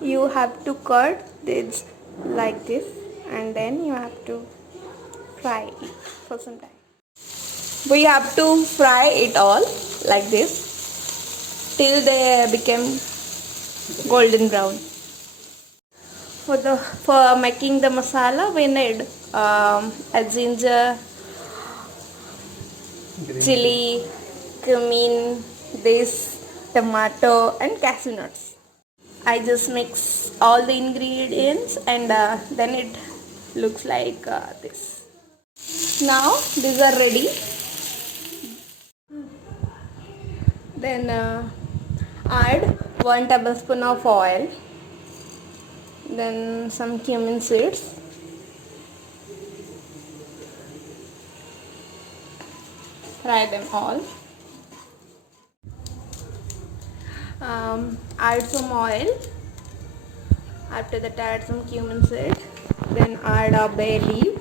you have to cut this like this, and then you have to fry it for some time. We have to fry it all like this till they become golden brown. For making the masala, we need a ginger, chili, cumin, this, tomato, and cashew nuts. I just mix all the ingredients, and then it looks like this. Now these are ready. Then add 1 tablespoon of oil, then some cumin seeds, fry them all. Add some oil. After that, add some cumin seeds, then add a bay leaf,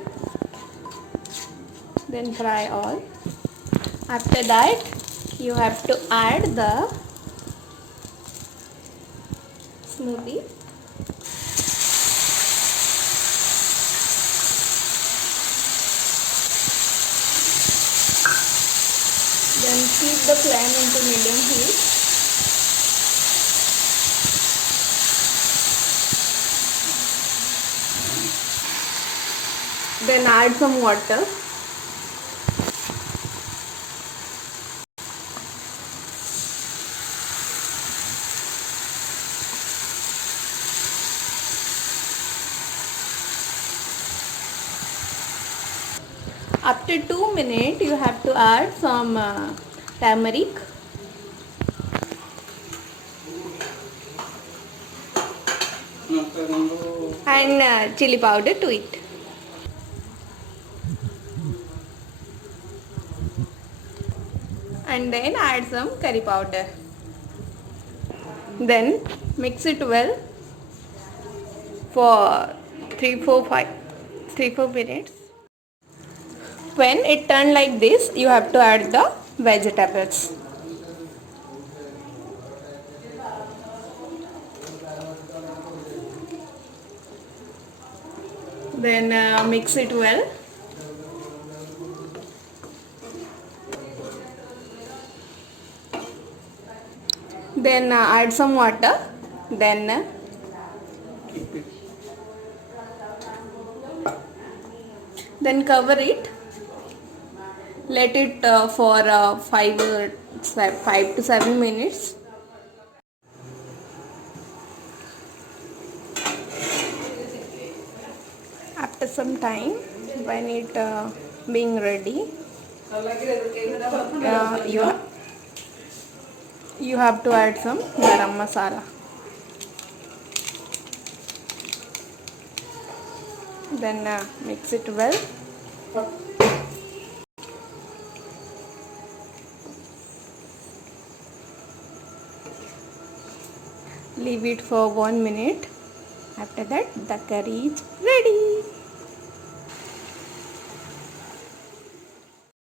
then fry all. After that, you have to add the smoothie. Then keep the flame into medium heat. Then add some water. After 2 minutes, you have to add some turmeric. And chili powder to it. And then add some curry powder. Then mix it well for 3-4 minutes. When it turns like this, you have to add the vegetables. Then mix it well. Then add some water. Then cover it. Let it for 5 to 7 minutes. After some time, when it being ready, you have to add some garam masala. Then mix it well. Leave it for 1 minute. After that, the curry is ready.